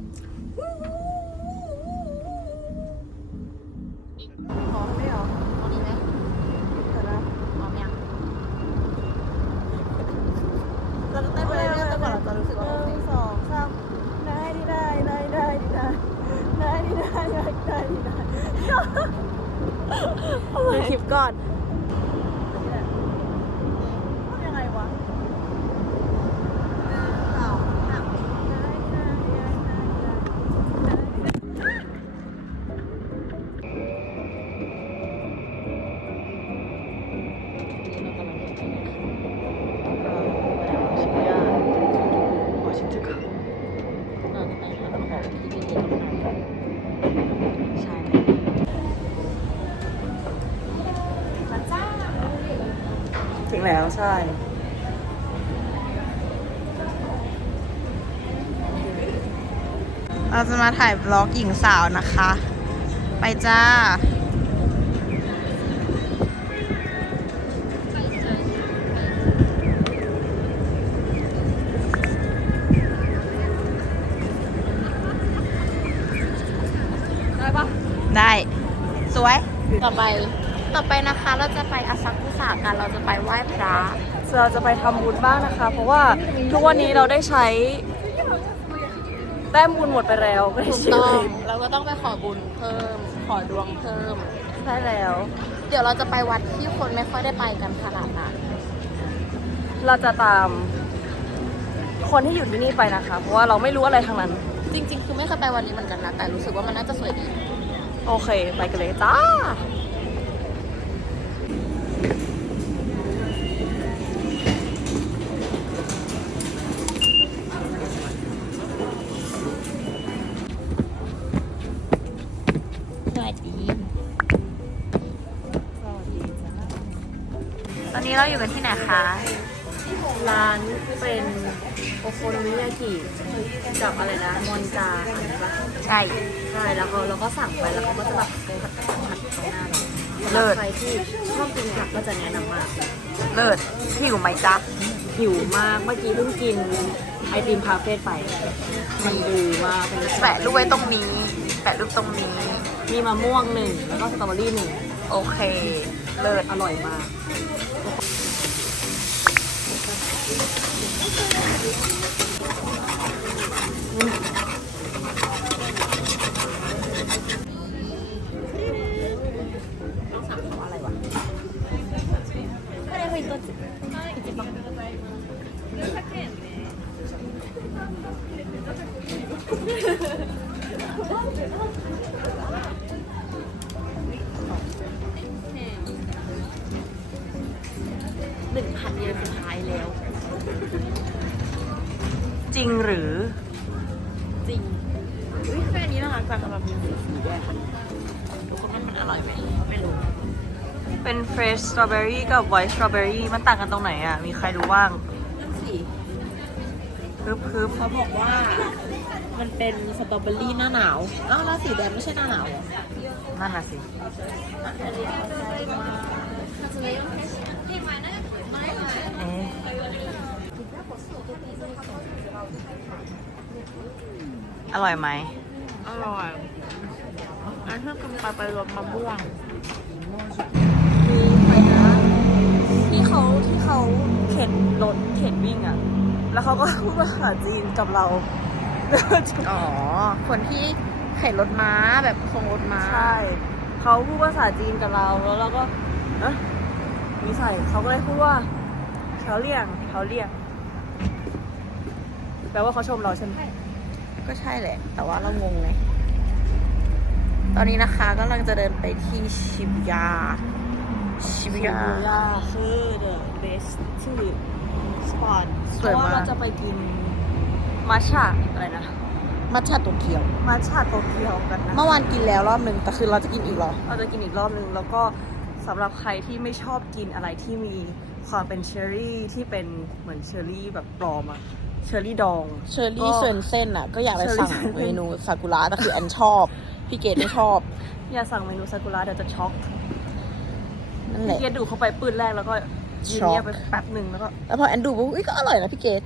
ค่ะไปกันเถอะพร้อมไหรอตรงนี้ไหมเดี๋ยวพร้อมยังเราเต้นไปเรื่อยๆจนกว่าเราจะรู้สึกว่าหนึ่งสองสามได้ดีได้ได้ได้ดีได้ได้ดีได้ได้ได้ดีได้ดูคลิปก่อน แล้วใช่ เราจะมาถ่ายบล็อกหญิงสาวนะคะ ไปจ้าได้ปะได้สวย ต่อไป ต่อไปนะคะเราจะไปอาซักุสากันเราจะไปไหว้พระเราจะไปทำบุญบ้างนะคะ เพราะว่าทุกวันนี้เราได้ใช้แต้มบุญหมดไปแล้วในถูกชีต้อวิงตเราก็ต้องไปขอบุญเพิ่ม ขอดวงเพิ่ม ใช่แล้ว เดี๋ยวเราจะไปวัดที่คนไม่ค่อยได้ไปกันขนาดนั้นเราจะตามคนที่อยู่ที่นี่ไปนะคะ เพราะว่าเราไม่รู้อะไรทางนั้น จริง ๆ คือไม่เคยไปวันนี้เหมือนกันนะแต่รู้สึกว่ามันน่าจะสวยดี โอเค ไปกันเลยจ้า ตอนนี้เราอยู่กันที่ไหนคะ ร้านเป็นโอโคโนมิยากิกับอะไรนะมอนจาอันนี้ปะใช่ ใช่แล้วเขาเราก็สั่งไปแล้วเขาก็จะแบบผัดผัดตรงหน้าเราเลิศสำหรับใครที่ชอบกินผักก็จะแนะนำมากเลิศหิวไหมจ๊ะ หิวมากเมื่อกี้เพิ่งกินไอติมคาเฟ่ไป มันดูว่าเป็นแปะรูปไว้ตรงนี้ แปะรูปตรงนี้ มีมะม่วงหนึ่งแล้วก็สตรอเบอรี่หนึ่งโอเค เลิศ อร่อยมาก จริงหรือ จริงอุ้ยแค่นี้น่ารักจังแบบมีสีสีด้วยค่ะทุกคนว่ามันอร่อยไหมไม่รู้ เป็นเฟรชสตรอเบอรี่กับไวท์สตรอเบอรี่มันต่างกันตรงไหนอะ มีใครรู้บ้างนั่นสิฮึบฮึบเขาบอกว่า มันเป็นสตรอเบอรี่หน้าหนาวอ้าวแล้วสีแดงไม่ใช่หน้าหนาวเหรอนั่นน่ะสิ เอ๊ะ อร่อยไหม อร่อยอันที่กินไปไปรสมะม่วงมีใครนะที่เขาที่เขาเข็นรถเข็นวิ่งอะ แล้วเขาก็พูดภาษาจีนกับเรา อ๋อ คนที่เข็นรถม้าแบบทรงรถม้า ใช่ เขาพูดภาษาจีนกับเราแล้วเราก็เอะมีใส่เขาก็เลยพูดว่าเขาเลี่ยงเขาเลี่ยง แปลว่าเขาชมเราใช่ไหมก็ใช่แหละ แต่ว่าเรางงไง ตอนนี้นะคะกำลังจะเดินไปที่ชิบยา ชิบชิยาบูย่าคือ the best ที่ spot สวยมากเพราะเราจะไปกินมัชชะอะไรนะ มัทฉะโตเกียว มัชชะโตเกียวกันนะ เมื่อวานกินแล้วรอบหนึ่งแต่คือเราจะกินอีกเหรอ เราจะกินอีกรอบนึง แล้วก็สำหรับใครที่ไม่ชอบกินอะไรที่มีความเป็นเชอร์รี่ที่เป็นเหมือนเชอร์รี่แบบปลอมอะ เชอร์รี่ดอง เชอร์รี่ก็เซนเส้นอะ ก็อยากไปสั่งเชอร์รี่เมนูซากุระแต่คือแอนชอบ พี่เกดไม่ชอบ อย่าสั่งเมนูซากุระเดี๋ยวจะช็อกนั่นแหพี่ละเกดดูเข้าไปปืนแรกแล้วก็ยืนช็อกเงียบไปแป๊บหนึ่งแล้วก็ แล้วพอแอนดูบอกอุ้ยก็อร่อยนะพี่เกด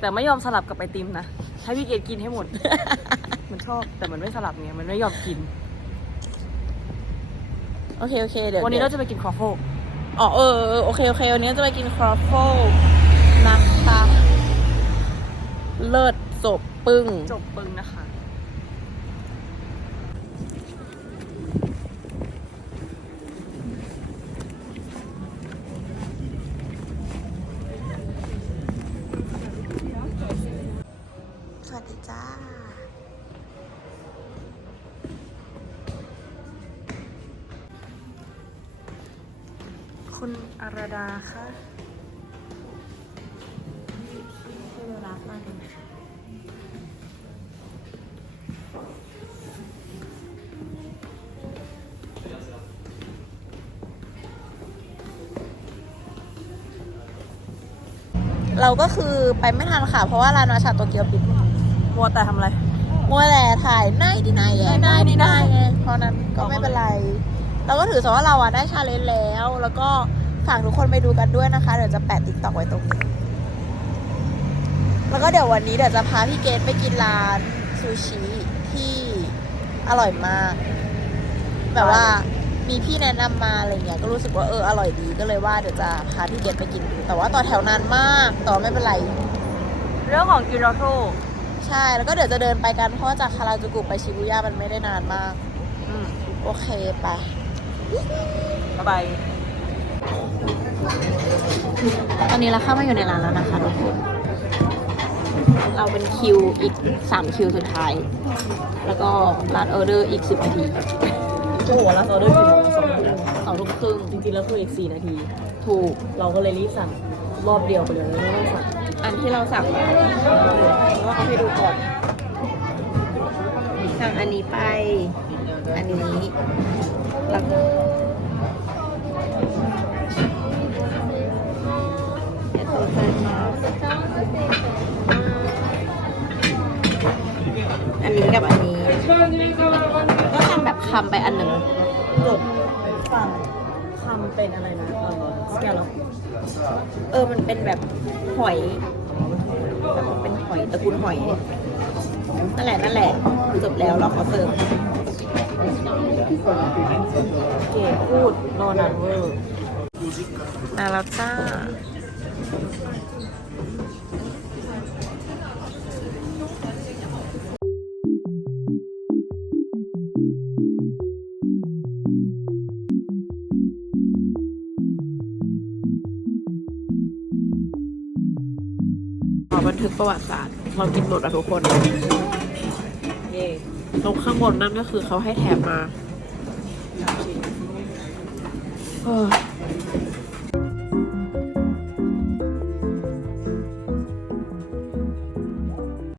แต่ไม่ยอมสลับกับไอติมนะ ให้พี่เกดกินให้หมด มันชอบแต่มันไม่สลับไงมันไม่ยอมกิน โอเคโอเคเดี๋ยววันนี้ดี๋เราจะไปกินคอฟเฟิลอ๋อเออเออโอเคโอเควันนี้จะไปกินครอฟเฟิลนะคะ เลิศจบปึ้ง จบปึงนะคะ สวัสดีจ้า คุณอารดาค่ะ เราก็คือไปไม่ทันค่ะ เพราะว่าร้านอาชาโตเกียวปิดมัวแต่ทำอะไร มัวแหละถ่ายนายดีนายไงนายดีนายไงเพราะนั้นก็ไม่เป็นไร เราก็ถือซะว่าเราอะได้ชาเลนจ์แล้ว แล้วก็ฝากทุกคนไปดูกันด้วยนะคะ เดี๋ยวจะแปะติ๊กต็อกไว้ตรงนี้ แล้วก็เดี๋ยววันนี้เดี๋ยวจะพาพี่เกดไปกินร้านซูชิที่อร่อยมาก แบบว่า มีพี่แนะนำมาอะไรเงี้ยก็รู้สึกว่าเอออร่อยดีก็เลยว่าเดี๋ยวจะพาพี่เกดไปกินดูแต่ว่าต่อแถวนานมากแต่ว่าไม่เป็นไร เรื่องของกินรอโทใช่แล้วก็เดี๋ยวจะเดินไปกันเพราะว่าจากคาราจูกุไปชิบุย่ามันไม่ได้นานมากอืมโอเคไปบ๊ายบายตอนนี้เราเข้ามาอยู่ในร้านแล้วนะคะทุกคนเราเป็นคิวอีก 3 คิวสุดท้าย แล้วก็ร้านออเดอร์อีก 10นาที โอ้โหแล้วออเดอร์กี่โมงสองทุ่มสองทุ่มครึ่งจริงๆแล้วคืออีกสี่นาที ถูกเราก็เลยรีบสั่งรอบเดียวไปเลยไม่ต้องสั่งอันที่เราสั่งมาก็เอาให้ดูก่อน สั่งอันนี้ไป อันนี้แล้วก็เดี๋ยวเขาจะมาอันนี้กับอันนี้ก็ทำแบบ คำไปอันหนึ่งจบสั่งคำเป็นอะไรนะเออสแกนแล้วเออมันเป็นแบบหอยแบบมันเป็นหอยตระกูลหอยนั่นแหละนั่นแหละจบแล้วเราขอเสิร์ฟเก๋พูดรอนานเวอร์มาแล้วจ้า ทึกประวัติศาสตร์เรากินหมดแล้วทุกคนเย่ตรงข้างบนนั่นก็คือเขาให้แถมมาเออ